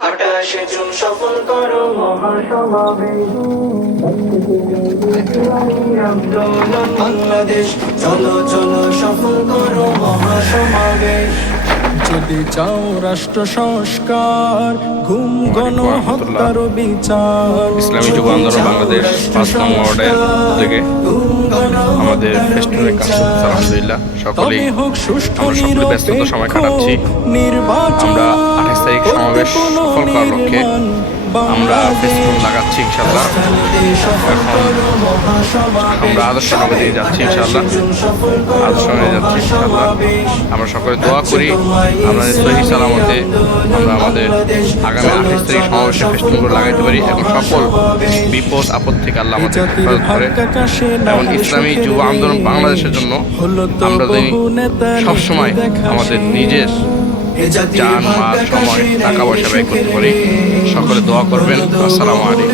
28 June সফল করো মহাসমাবেশ, আন্দোলন বাংলাদেশ, চলো চলো সফল করো মহাসমাবেশ। যদি চাও রাষ্ট্র সংস্কার, গুম গণহত্যার বিচার, ইসলামী যুব আন্দোলন বাংলাদেশ ৫ নং ওয়ার্ডের থেকে আমাদের ফেস্টিভ্যালের কাজ চলছে আলহামদুলিল্লাহ। সকলেই আমরা সকলে ব্যস্ততা সময় কাটাচ্ছি। আমরা 28 তারিখ সমাবেশ সফল করার লক্ষ্যে আমরা ফেসবুক লাগাচ্ছি ইনশাআল্লাহ। এখন আমরা আদর্শ নগর দিয়ে যাচ্ছি ইনশাআল্লাহ, আদর্শ নগরে যাচ্ছি ইনশাআল্লাহ। আমরা সকলে দোয়া করি আমাদের সহি সালামতে আমরা আমাদের আগামী 28 তারিখ সমাবেশে ফেস্টিভ্যাল লাগাইতে পারি এবং সকল বিপদ আপদ থেকে আল্লাহ আমাদের হেফাজত করে। এবং ইসলামী যুব আন্দোলন বাংলাদেশের জন্য আমরা যদি সবসময় আমাদের নিজের জান মাল সময় টাকা পয়সা ব্যয় করতে পারি। সকলে দোয়া করবেন। আসসালামু আলাইকুম।